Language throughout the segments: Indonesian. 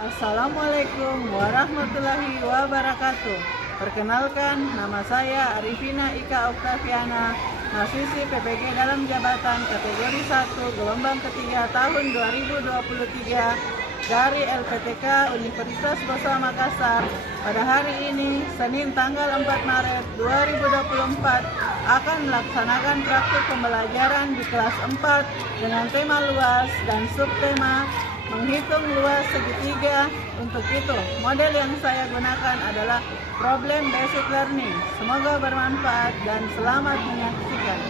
Assalamualaikum warahmatullahi wabarakatuh. Perkenalkan, nama saya Arifina Ika Oktaviana, mahasiswi PPG dalam jabatan kategori 1 gelombang ketiga tahun 2023 dari LPTK Universitas Boswa Makassar. Pada hari ini, Senin tanggal 4 Maret 2024, akan melaksanakan praktik pembelajaran di kelas 4 dengan tema luas dan subtema menghitung luas segitiga. Untuk itu, model yang saya gunakan adalah Problem Basic Learning. Semoga bermanfaat dan selamat menyaksikan.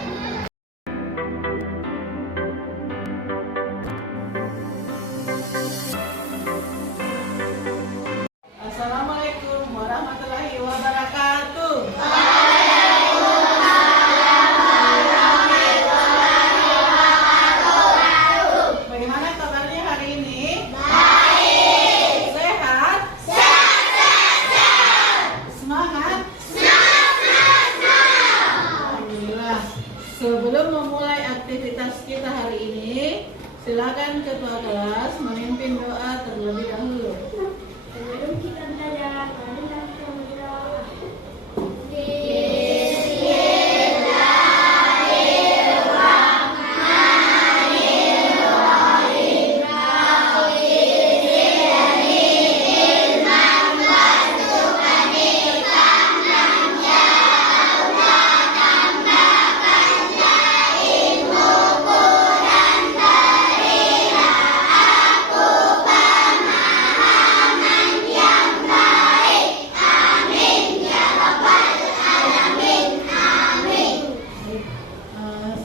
Assalamualaikum warahmatullahi wabarakatuh. Bagaimana kabarnya hari ini? Baik. Sehat? Semangat? Alhamdulillah. Sebelum memulai aktivitas kita hari ini, silakan ketua kelas memimpin doa terlebih dahulu. Sebelum kita belajar, mari kita berdoa.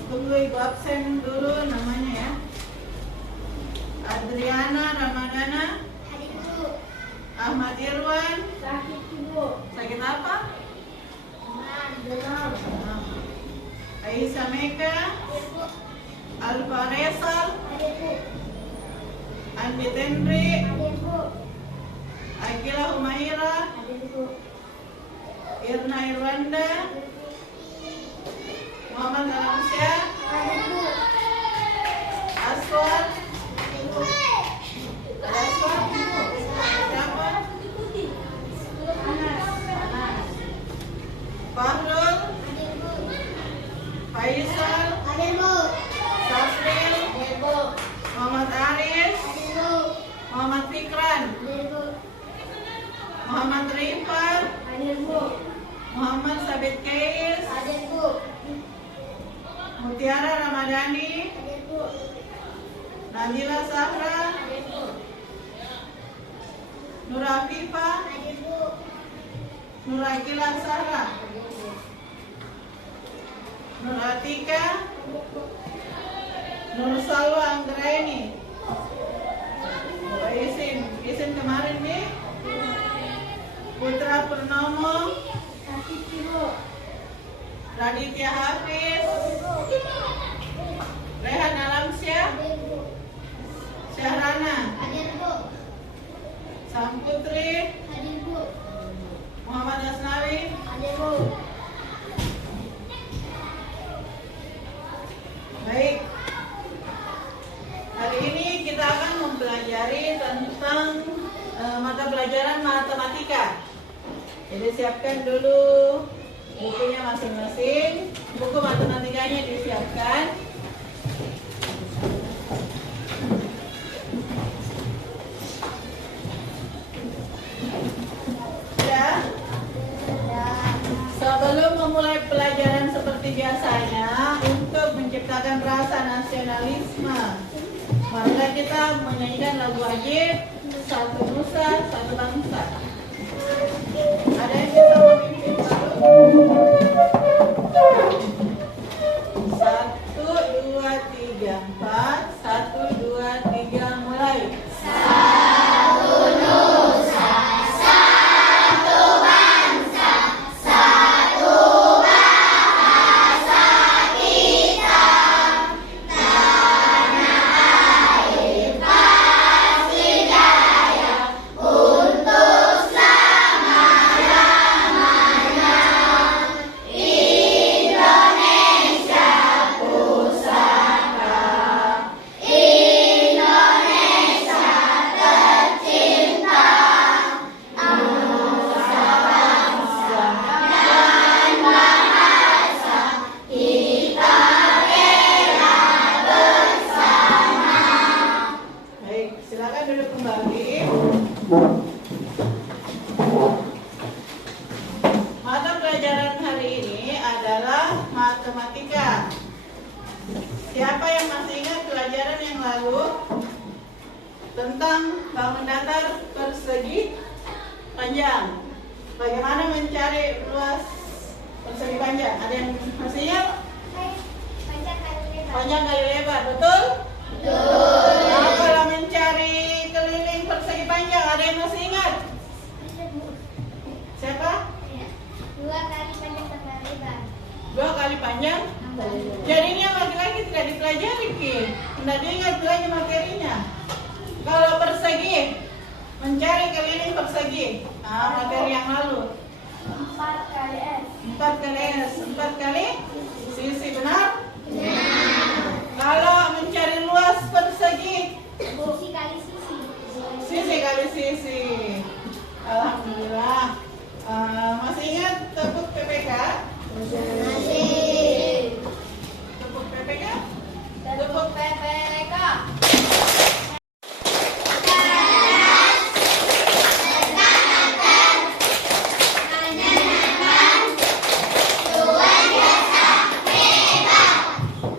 Tunggu ibu absen dulu namanya ya. Adriana Ramadana, Hadir Bu. Ahmad Irwan. Sakit Bu. Sakit apa? Demam. Aisyah Meka, Hadir Bu. Alfa Resal, Hadir Bu. Andi Tendri, Hadir Bu. Akila Humaira, Hadir Bu. Irna Irwanda, Muhammad Alamsyah, Hadir Bu. Aswad. Hadir Bu. Ada Aswad? Siapa? Anas. Fahrul, Hadir Bu. Faisal, Hadir Bu. Safril, Hadir Bu. Muhammad Aris, Hadir Bu. Muhammad Fikran, Hadir Bu. Muhammad Rifar, Hadir Bu. Muhammad Sabit Kais, Hadir Bu. Mutiara Ramadhani, Hadir Bu. Nabila Sahra, Hadir Bu. Nur Afifa, Hadir Bu. Nur Akila Sahra, Hadir Bu. Nur Atika, Hadir Bu. Nur Salwa Anggraini. Isin kemarin nih. Putra Purnomo, Sakit Bu. Raditya Hafiz, Hadir Bu. Rehan Alamsyah, Hadir Bu. Syahrana, Hadir Bu. Samputri, Hadir Bu. Muhammad Asnawi. Hadir Bu. Baik. Hari ini kita akan mempelajari tentang mata pelajaran matematika. Jadi siapkan dulu bukunya masing-masing. Buku matematikanya disiapkan. Ya. Sebelum memulai pelajaran seperti biasanya, untuk menciptakan rasa nasionalisme, mari kita menyanyikan lagu wajib Satu Nusa, Satu Bangsa. Ada yang bisa memimpin baru? 1, 2, 3, 4. 1, 2, 3, mulai. Indonesia pusaka. Silakan duduk kembali. Mata pelajaran hari ini adalah matematika. Siapa yang masih ingat pelajaran yang lalu tentang bangun datar persegi panjang? Bagaimana mencari luas persegi panjang? Ada yang masih ingat? Panjang kali lebar, betul? Nah, kalau mencari keliling persegi panjang, ada yang masih ingat? Siapa? 2 kali panjang tambah lebar. 2 kali panjang. Jadi ini yang laki-laki tidak dipelajari, Ki. Tidak diingat lagi materinya. Kalau persegi, mencari keliling persegi. Nah, materi yang lalu. 4 kali S. 4 kali S, 4 kali sisi, benar? Kalau mencari luas persegi, Sisi kali sisi. sisi kali sisi. Alhamdulillah. Masih ingat tepuk PPK? Masih. Tepuk PPK? Tepuk PPK.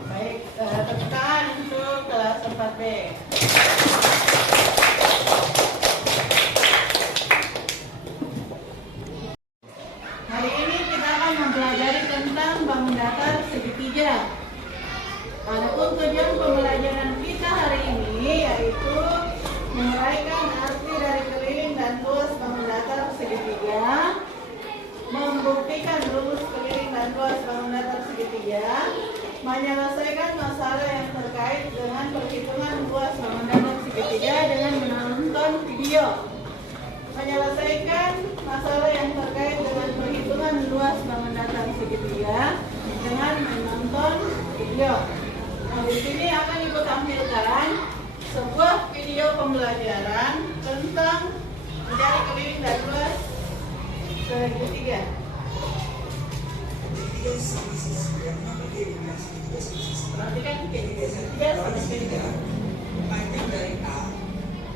Baik, tepuk tangan untuk kelas 4B. Hari ini kita akan mempelajari tentang bangun datar segitiga. Adapun tujuan pembelajaran kita hari ini yaitu menguraikan arti dari keliling dan luas bangun datar segitiga, membuktikan rumus keliling dan luas bangun datar segitiga, menyelesaikan masalah yang terkait dengan perhitungan luas bangun datar segitiga dengan menonton video. Menyelesaikan masalah yang terkait dengan perhitungan luas bangun datar segitiga dengan menonton video. Nah, di sini akan ibu tampilkan sebuah video pembelajaran tentang mencari keliling dan luas segitiga. Perhatikan segitiga sama segitiga. Panjang dari A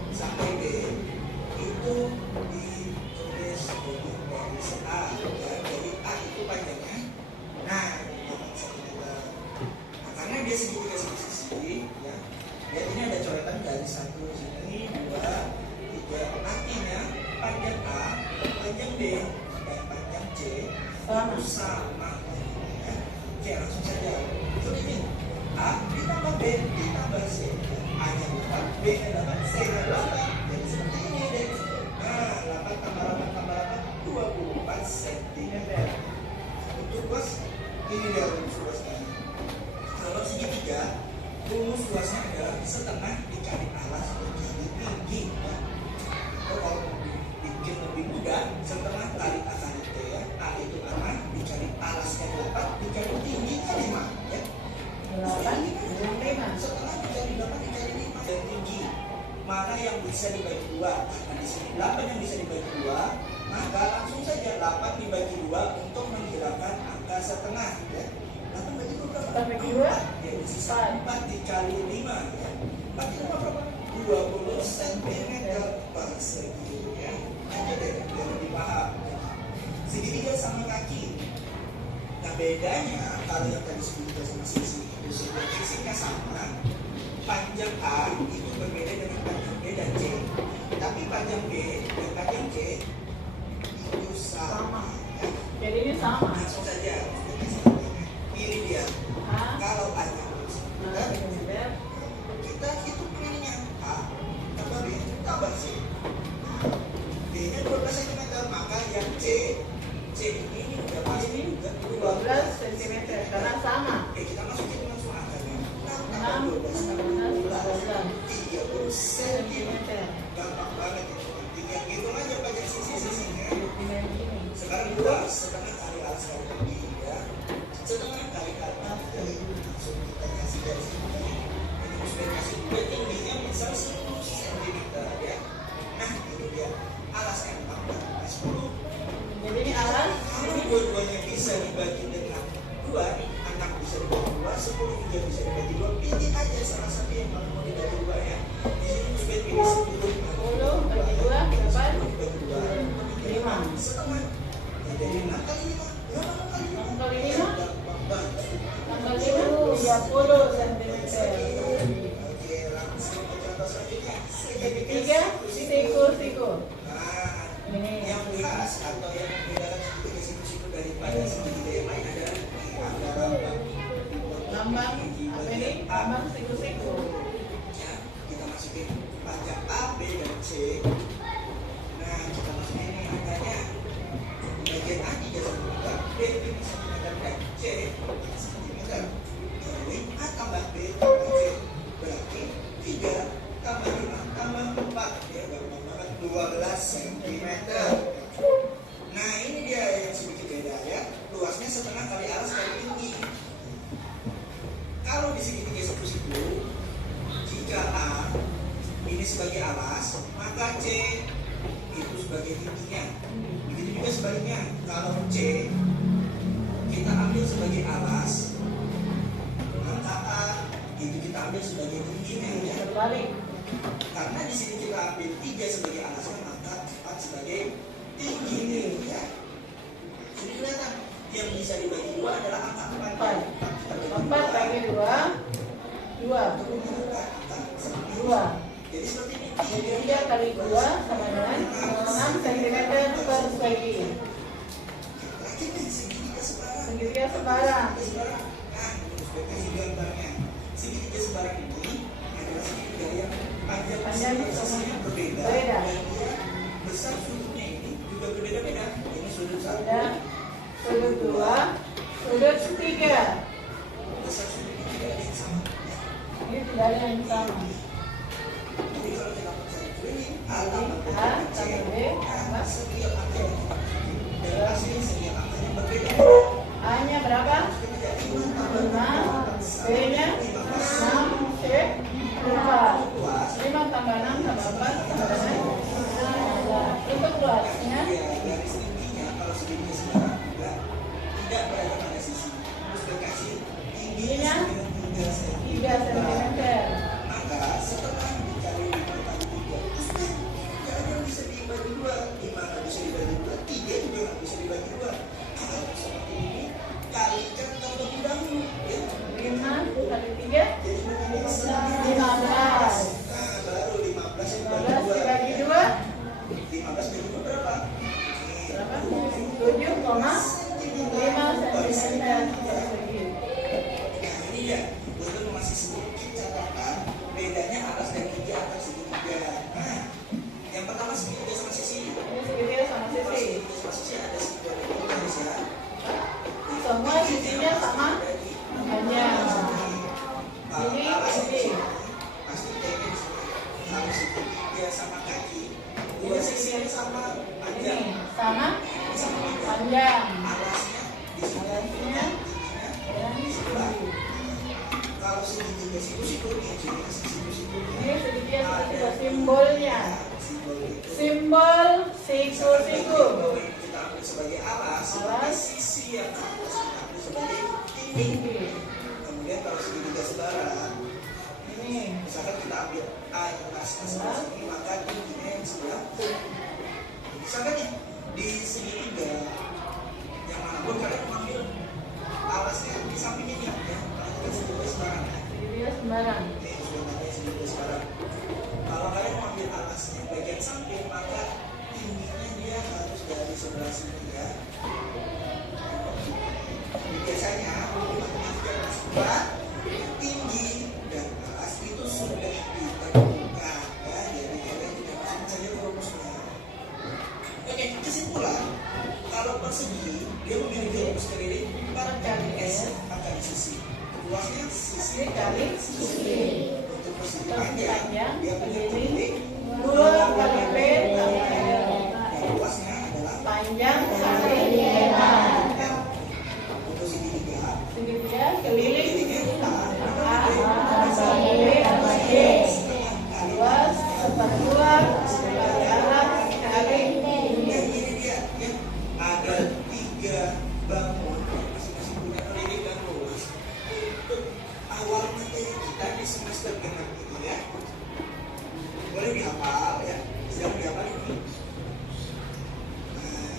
sampai B itu ditulis dari garis A, ya. Jadi A itu panjangnya. Nah, karena dia segitiga sisi, ya. Lihat ini ada coretan garis 1 sini, 2, 3. Artinya panjang A, panjang B, dan panjang C itu sama. Ya. Oke, langsung saja. Jadi A ditambah B ditambah C. A-nya 8, B-nya 8, C-nya 8. Jadi seperti ini deh. Nah, 8 tambah 8 tambah 8, 24 cm. Untuk bos, ini dia rumus luasnya. Kalau segitiga, rumus luasnya adalah setengah dikali alas menjadi tinggi. Ya. Kalau bikin lebih mudah, setengah kali A kali T, ya. A itu anak, dikali alasnya 8, dikali tingginya 5. Ya. 8 dengan 5. Setelah dikali 8 dikali 5 dan tinggi, mana yang bisa dibagi 2? Nah, di sini 8 yang bisa dibagi 2, maka langsung saja 8 dibagi 2 untuk menghilangkan angka setengah, ya. 8 bagi 2 berapa? 8 bagi 2? Ya, sisa 4 dikali 5, ya. 4 kali 5 berapa? 20 cm persegi, ya. Aja deh, biar lebih paham. Segitiga sama kaki. Nah, bedanya kalau yang tadi segitiga sama sisi, sisinya sama, panjang A itu berbeda dengan panjang B dan C. Tapi panjang B dan panjang C itu sama. Ya. Jadi ini sama. Langsung saja. Ini dia. Kalau panjang kita hitung kelilingnya A tambah B tambah C. B-nya 12 cm, maka yang C ini udah pasti juga 12 cm karena sama. Oke, kita masukin langsung angkanya. 6, 16, 30 cm. cm. Gampang banget itu. Tinggal hitung aja panjang sisi-sisinya. Ini. Sekarang 2 setengah kali alas kali tinggi, ya. Setengah kali alas kali langsung kita kasih garis ini. Ini sudah kasih juga tingginya misal 10 cm, ya. Nah, itu dia alas yang 10. Jadi ini alas. Kalau dua-duanya bisa dibagi dengan 2, 6 bisa dibagi 2, 10 juga bisa dibagi 2. Pilih aja salah satu yang mau dibagi 2, ya. Di sini juga pilih 10. setengah. Ya, jadi 6 kali 5. Berapa 6 kali 5? 6 kali 5? Gampang banget. 6 kali 5? 30 cm. Oke, langsung ke contoh selanjutnya. Segitiga siku-siku. Nah, Ini yang khas atau yang membedakan segitiga siku-siku daripada segitiga yang lain adalah ada lambang apa ini? Lambang siku-siku. ya, kita masukin panjang A, B, dan C. Nah, kita masukin ini angkanya bagian A 3 cm, B 5 cm, dan C 5 cm. Jadi A tambah B tambah C berarti 3 tambah 5 tambah 4 ya, gampang banget 12 cm. Nah, ini dia yang sedikit beda ya. Luasnya setengah kali alas kali tinggi. Kalau di segitiga siku-siku, jika A ini sebagai alas, maka C itu sebagai tingginya. Begitu juga sebaliknya. Kalau C kita ambil sebagai alas, maka A itu kita ambil sebagai tingginya ya. Berbalik. Karena di sini kita ambil 3 sebagai alasnya, maka 4 sebagai tingginya ya. Jadi kelihatan yang bisa dibagi 2 adalah angka 4. 4 bagi 2 2. Jadi seperti ini. Jadi 3 kali 2 sama dengan 6 cm persegi. Lagi nih segitiga sebarang. Segitiga sebarang. Nah, untuk kasih gambarnya. Segitiga sebarang ini adalah segitiga yang panjang sisinya berbeda. Dan dia besar sudutnya ini juga berbeda-beda. Ini sudut 1, Ada sudut 2, sudut 3. besar sudutnya tidak ada yang sama. Ini tidak ada yang sama. Jadi kalau kita mencari keliling, A A tambah B tambah B tambah setiap angka yang kita masukin dan pasti setiap angkanya berbeda. A-nya berapa? Jadi 5 tambah 5, B-nya 6, C 4. 5 tambah 6 tambah 4 tambah dengan 15. Untuk luasnya ya, garis tingginya kalau segitiga sebarang juga tidak berada pada sisi. Terus dikasih tingginya 3 cm. 3 cm. Maka setelah dikali 5 kali 3, Ustaz, nggak ada yang bisa dibagi 2. 5 nggak bisa dibagi 2, 3 juga nggak bisa dibagi 2. Kalau seperti ini, kalikan terlebih dahulu ya. 5 kali 3 Jadi menjadi 15. Nah, baru 15 15 dibagi 2 15 bagi 2 berapa? berapa? 7,5 cm persegi. Nah, ini dia. Untuk masih sedikit catatan bedanya alas dan tinggi antar segitiga. Nah, yang pertama segitiga sama sisi. Ini segitiga sama Kalau sisi. segitiga sama sisi ada sisi dari garis ya. Semua sisinya sama panjang. Ini sisi. Pasti pengen kalau segitiga sama kaki, dua sisinya sama panjang. Ini sama Ini sama panjang. panjang. Alasnya di sini, Alasnya tingginya dan di sebelah. sisi. Kalau segitiga siku-siku nih, jadi siku-siku Ini segitiga segitiga simbolnya. simbol itu. Simbol siku-siku. Kita ambil sebagai alas, Alas. sisi yang atas kita ambil sebagai tinggi. Tinggi. Kemudian kalau segitiga sebarang, Ini misalkan kita ambil A yang sebelah sini, maka tingginya yang sebelah. Misalkan nih di segitiga yang manapun kalian mengambil alasnya di samping ini ya, kalau kita segitiga sebarang ya. segitiga sembarang. Ini sudah namanya segitiga sebarang. Kalau kalian mau ambil alasnya bagian samping, maka tingginya dia harus dari sebelah sini ya. Biasanya matematika kelas 4 tinggi dan alas itu sudah ditentukan ya, jadi kalian tidak harus mencari rumusnya. Oke, kesimpulan kalau persegi dia memiliki rumus keliling 4 kali S 4 kali sisi. Luasnya sisi kali sisi. Untuk persegi panjang dia punya keliling 2 kali P tambah L. dan luasnya adalah Panjang kali lebar. untuk segitiga Segitiga keliling kelilingnya A A tambah B tambah G. Luas seperluas kali alas kali tinggi. yang ini dia ya, ada 3 bangun yang masing-masing punya keliling dan luas. Untuk awal materi kita di semester genap ini ya, boleh dihafal ya, siap dihafal ini. Nah,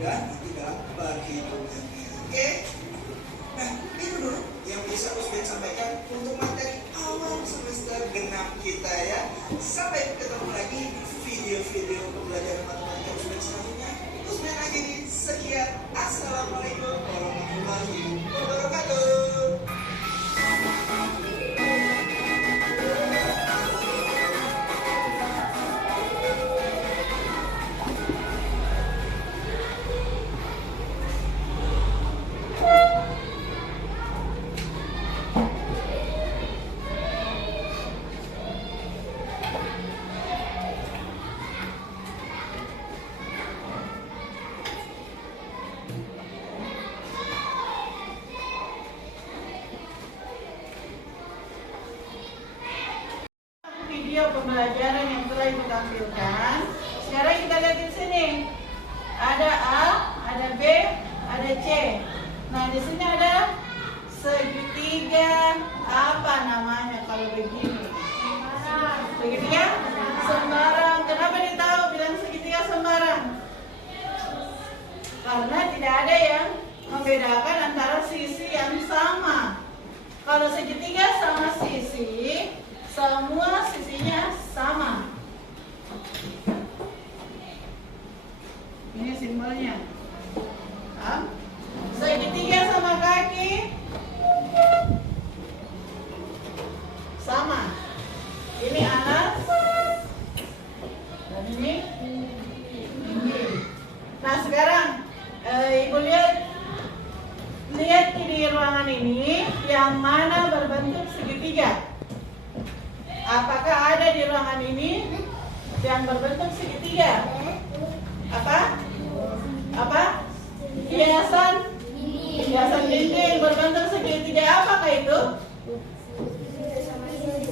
dan itu dalam perhitungannya. Oke? Nah, itu dulu yang bisa Usman sampaikan untuk materi awal semester genap kita ya. Sampai ketemu lagi di video-video pembelajaran matematika Usman selanjutnya. Usman akhiri sekian. Assalamualaikum warahmatullahi wabarakatuh. Video pembelajaran yang telah ibu tampilkan. Sekarang kita lihat di sini. Ada A, ada B, ada C. Nah, di sini ada segitiga. Apa namanya kalau begini? Segitiga sembarang. Kenapa dia tahu bilang segitiga sembarang? Karena tidak ada yang membedakan antara sisi yang sama. Kalau segitiga sama sisi, semua sisinya sama. Ini simbolnya. Segitiga sama kaki sama. Ini atas dan ini tinggi. Nah, sekarang ibu lihat di ruangan ini yang mana berbentuk segitiga. Apakah ada di ruangan ini yang berbentuk segitiga? Apa? Hiasan dinding berbentuk segitiga. Apakah itu?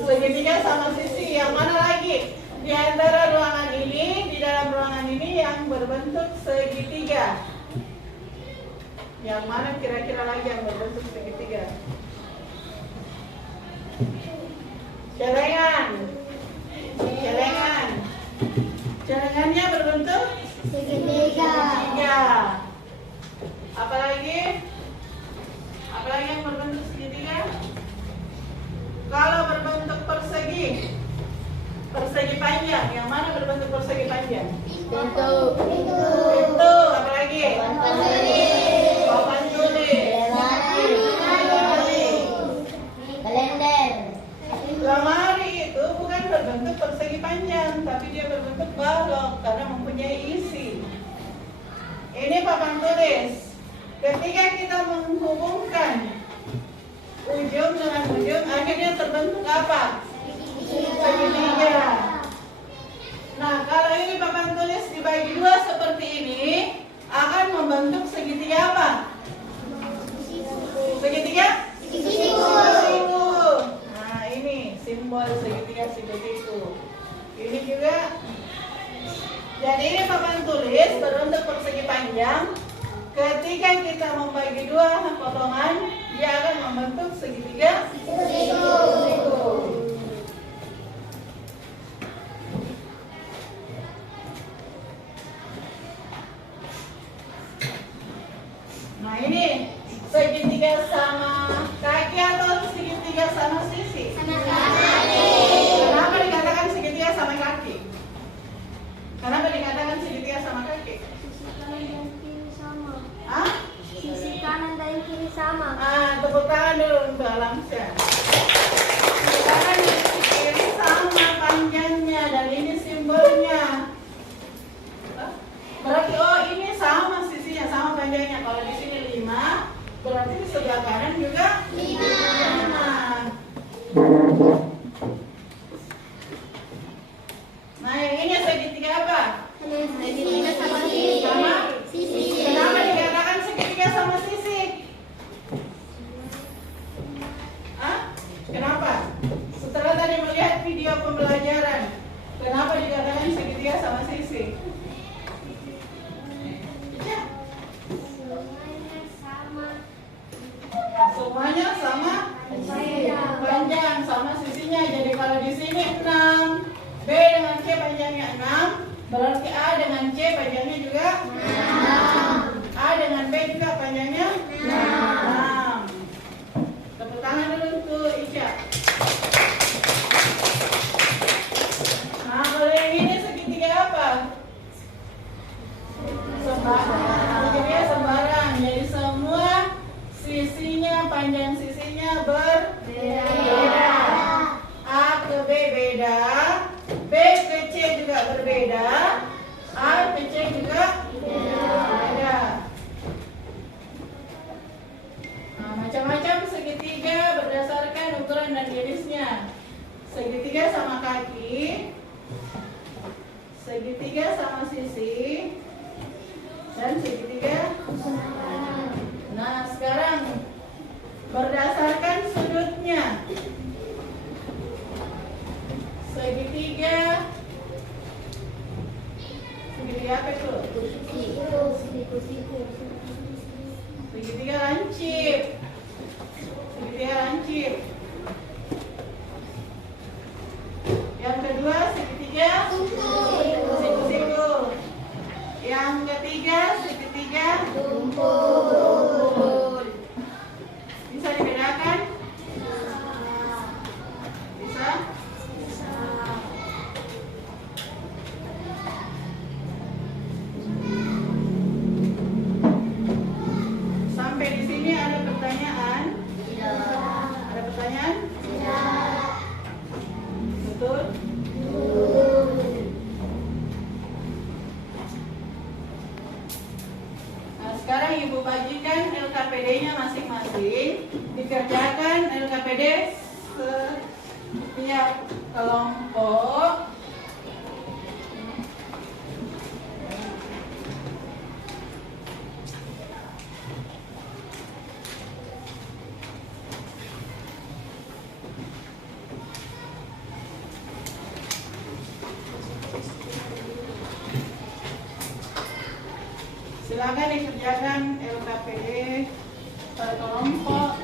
Segitiga sama sisi. Yang mana lagi? Di antara ruangan ini, di dalam ruangan ini yang berbentuk segitiga. Yang mana kira-kira lagi yang berbentuk segitiga? Celengannya berbentuk segitiga. Apalagi yang berbentuk segitiga? Kalau berbentuk persegi panjang, yang mana berbentuk persegi panjang? Pintu. Apalagi? Papan tulis. Lemari itu bukan berbentuk persegi panjang, tapi dia berbentuk balok karena mempunyai isi. Ini papan tulis. Ketika kita menghubungkan ujung dengan ujung, akhirnya terbentuk apa? Segitiga. Nah, kalau ini papan tulis dibagi dua seperti ini, akan membentuk segitiga apa? Segitiga? Siku. Nah, ini simbol segitiga siku. Ini juga. Jadi ini papan tulis berbentuk persegi panjang. Ketika kita membagi dua potongan, dia akan membentuk segitiga siku. Nah, ini segitiga sama kaki atau segitiga sama sisi? Sama kaki. Kenapa dikatakan segitiga sama kaki? Kenapa dikatakan segitiga sama kaki? Sisi kanan dan kiri sama. Hah? Sisi kanan dan kiri sama. Tepuk tangan dulu untuk Alamsyah. Sisi kanan dan sisi kiri sama panjangnya dan ini simbolnya. Berarti ini sama sisinya, sama panjangnya. Kalau di sini 5, berarti di sebelah kanan juga 5. Nah, yang ini segitiga apa? Segitiga sama sisi. Sama sisi. Kenapa dikatakan segitiga sama sisi? Kenapa? Setelah tadi melihat video pembelajaran, kenapa dikatakan segitiga sama sisi? Semuanya sama panjang sama sisinya. Jadi kalau di sini 6, B dengan C panjangnya 6, Berarti A dengan C panjangnya juga 6. A dengan B juga panjangnya 6. Tepuk tangan dulu untuk Isya. Nah, kalau yang ini segitiga apa? Sembarang. Segitiga sembarang. Jadi semua sisinya, panjang sisinya berbeda. A ke B beda, B ke C juga berbeda, A ke C juga berbeda. Nah, macam-macam segitiga berdasarkan ukuran dan jenisnya. Segitiga sama kaki, segitiga sama sisi, dan segitiga. Nah, sekarang berdasarkan sudutnya. Segitiga apa itu? Segitiga lancip. Segitiga lancip. Yang kedua segitiga siku-siku. Yang ketiga segitiga tumpul. Bisa dibedakan? Bisa? Sampai di sini ada pertanyaan? Ada pertanyaan? Betul? Nah, sekarang Ibu bagikan LKPD-nya masing-masing. Dikerjakan LKPD setiap kelompok. Silakan dikerjakan LKPD per kelompok.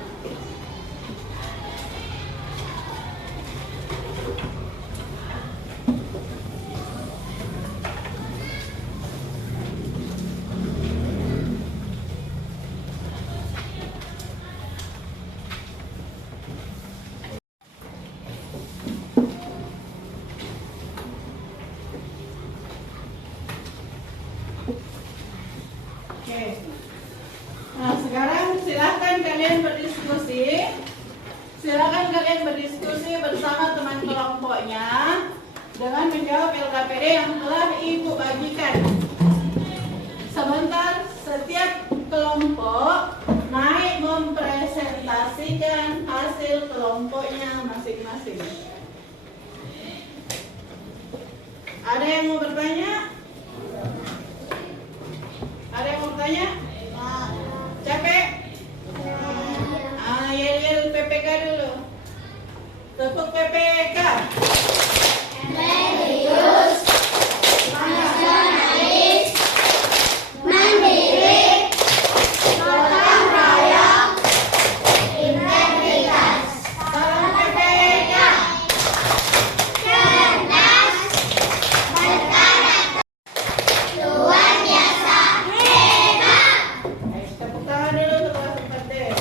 Oke. Nah, sekarang silakan kalian berdiskusi. Silakan kalian berdiskusi bersama teman kelompoknya dengan menjawab LKPD yang telah Ibu bagikan. Sebentar, setiap kelompok naik mempresentasikan hasil kelompoknya masing-masing. Ada yang mau bertanya? Ada yang mau bertanya? Capek? Yel PPK dulu. Tepuk PPK. Religius, nasionalis, mandiri, gotong royong, integritas, Salam PPK. cerdas, berkarakter, luar biasa, hebat. Tepuk tangan dulu setelah sempat deh.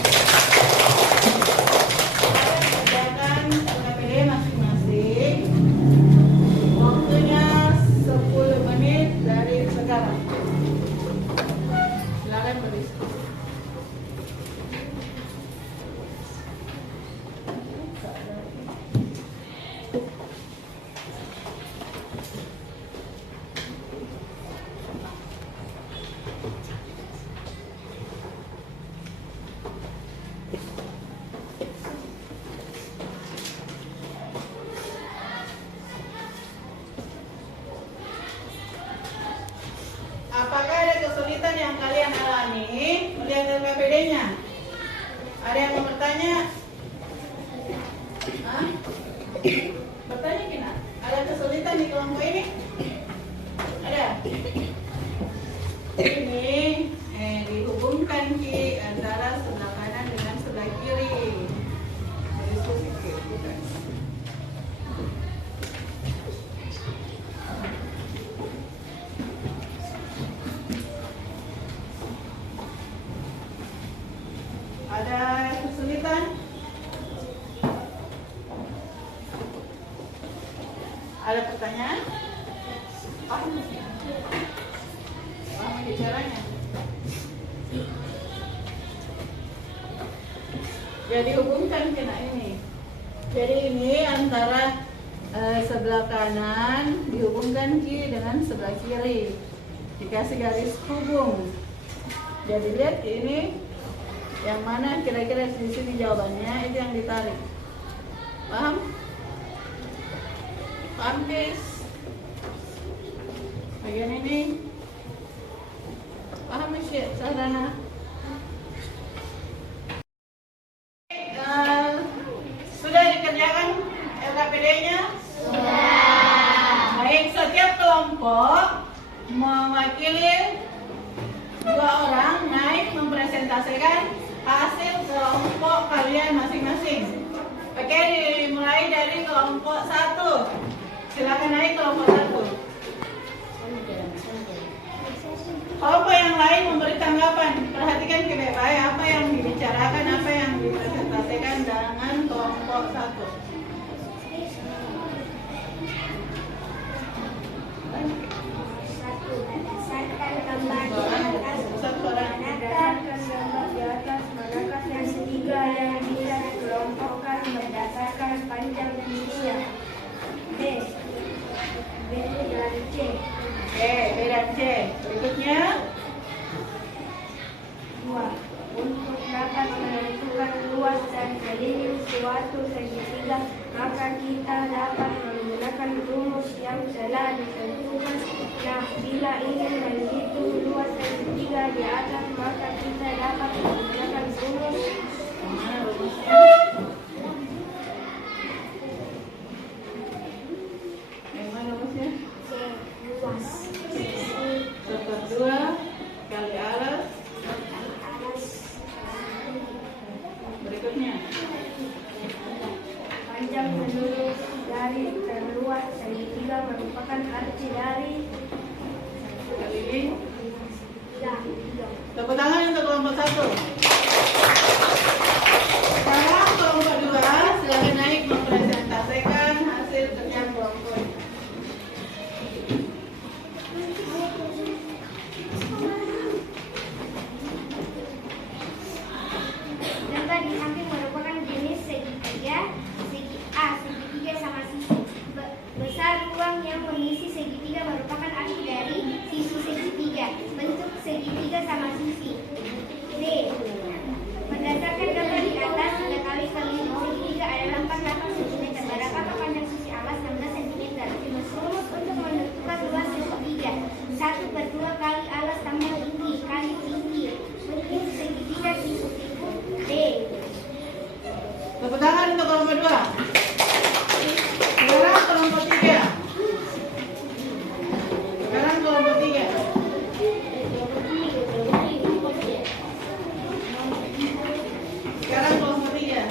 Kerjakan LKPD masing-masing. Waktunya 10 menit dari sekarang. Silakan berdiskusi. Apakah ada kesulitan yang kalian alami melihat LKPD-nya? Ada yang mau bertanya? Hah? Bertanya Kina? Ada kesulitan di kelompok ini? Ada? Ini dihubungkan Ki antara sebelah kanan dengan sebelah kiri. Diskusi Ki, bukan? Ada pertanyaan? Paham aja caranya. Jadi hubungkan kena ini. Jadi ini antara sebelah kanan dihubungkan kiri dengan sebelah kiri. Dikasih garis hubung. Jadi lihat ini yang mana kira-kira di sini jawabannya itu yang ditarik. Paham? Paham guys? Bagian ini paham sih Sarana? Sudah dikerjakan LKPD-nya? Sudah. Baik, setiap kelompok mewakili 2 orang naik mempresentasikan hasil kelompok kalian masing-masing. Oke, dimulai dari kelompok 1. Silakan naik kelompok 1. Kelompok yang lain memberi tanggapan. Perhatikan baik-baik apa yang dibicarakan, apa yang dipresentasikan dengan kelompok 1. Berdasarkan gambar di atas, berdasarkan gambar di atas, manakah yang ketiga yang bisa dikelompokkan berdasarkan panjang dan usia? B dan C. B dan C. Berikutnya 2. Untuk dapat menentukan luas dan keliling suatu segitiga, maka kita dapat menggunakan rumus yang telah ditentukan. Nah, bila ingin menghitung luas segitiga di atas, maka kita dapat menggunakan rumus. mana rumusnya? Yang mana rumusnya? C. Luas. Seper 2 kali alas. Berikutnya Panjang menurut dari terluas segitiga merupakan arti dari keliling. tiga. Tepuk tangan untuk kelompok 1. Sekarang kelompok 2 silakan naik mempresentasikan hasil kerja kelompok. Gambar di samping merupakan jenis segitiga. Segi A, segitiga sama sisi. Besar ruang yang mengisi segitiga merupakan arti dari sisi segitiga. Bentuk segitiga sama sisi. D. Berdasarkan gambar di atas, 3 kali keliling segitiga adalah 48 cm. Berapakah panjang sisi alas? 16 cm. Rumus untuk menentukan luas segitiga. 1/2 kali alas tambah tinggi kali tinggi. Bentuk segitiga siku-siku. D. Tepuk tangan untuk kelompok 2. Sekarang kelompok 3. Sekarang kelompok 3. Sekarang kelompok 3.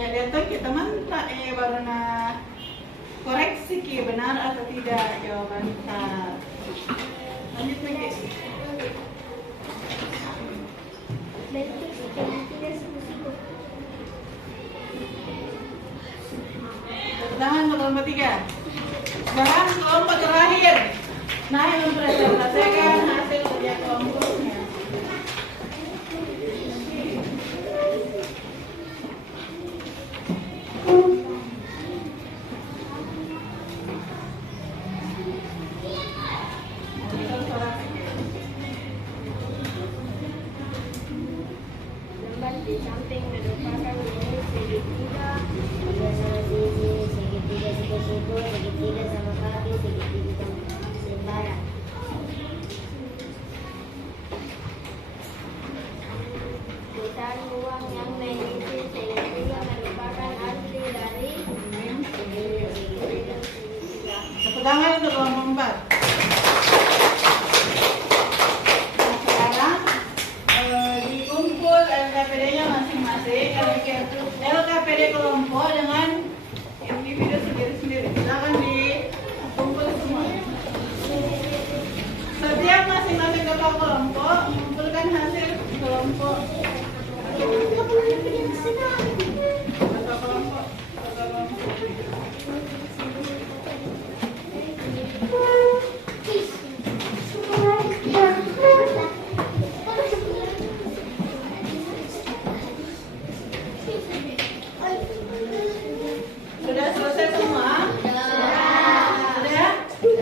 Ya datang kita minta baru na koreksi ki benar atau tidak jawaban kita. Lanjut lagi. Bentuk segitiga siku-siku. Tangan untuk kelompok 3. Sekarang kelompok terakhir. Nah, yang mempresentasikan hasil kerja kelompoknya. Gambar di samping merupakan jenis segitiga. Biasanya sisi, segitiga siku-siku, segitiga sama kaki, segitiga sama sembarang. Besar ruang yang mengisi segitiga merupakan arti dari segitiga. Tepuk tangan untuk kelompok 4. Nah, sekarang dikumpul LKPD-nya masing-masing. LKPD kelompok dengan individu sendiri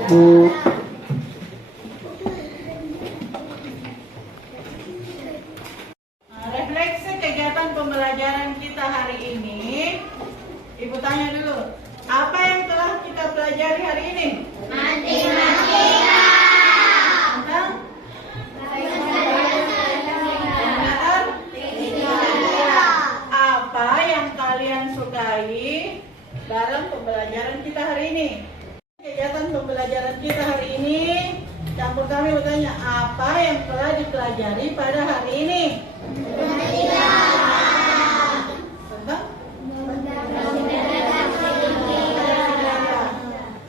Refleksi kegiatan pembelajaran kita hari ini. Ibu tanya dulu, apa yang telah kita pelajari hari ini? Matematika. Tentang penggunaan apa yang kalian sukai dalam pembelajaran kita hari ini? Kegiatan pembelajaran kita hari ini, campur kami bertanya, apa yang telah dipelajari pada hari ini? Tentang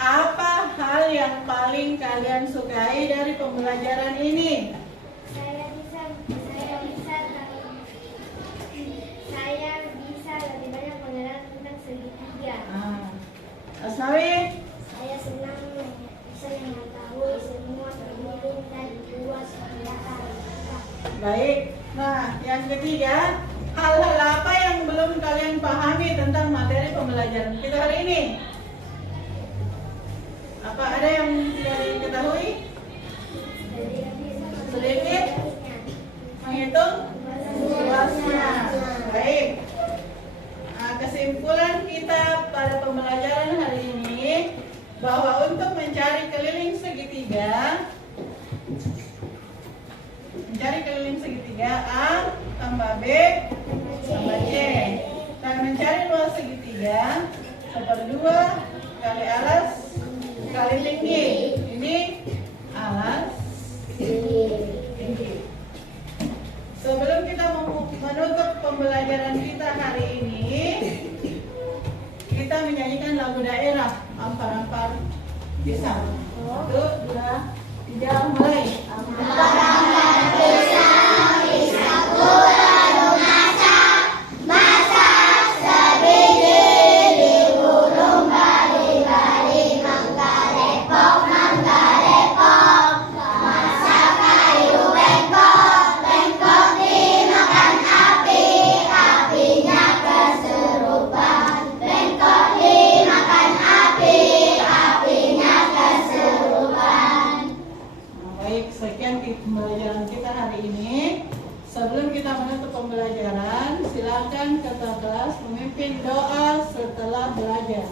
apa hal yang paling kalian sukai dari pembelajaran ini? Saya bisa lebih banyak mengenal tentang segitiga. Asnawi? Saya senang bisa mengetahui semua perlindung dan luas kelihatan. Baik. Nah, yang ketiga, hal-hal apa yang belum kalian pahami tentang materi pembelajaran kita hari ini? Apa ada yang tidak diketahui? Sedikit menghitung luasnya. Baik. Nah, kesimpulan kita pada pembelajaran hari ini bahwa untuk mencari keliling segitiga A tambah B tambah C, dan mencari luas segitiga 1/2 kali alas kali tinggi. Ini alas tinggi. Sebelum kita menutup pembelajaran kita hari ini, kita menyanyikan lagu daerah Ampar-ampar pisang. 1, 2, 3, mulai. Ampar-ampar pisang, pisang kurang masak, masak sebiji di gunung bari-bari, mangga repok, masak kayu bengkok, bengkok dimakan api, apinya kesurupan, bengkok dimakan api, apinya kesurupan. Baik, sekian pembelajaran kita hari ini. Sebelum kita menutup pembelajaran, silakan ketua kelas memimpin doa setelah belajar.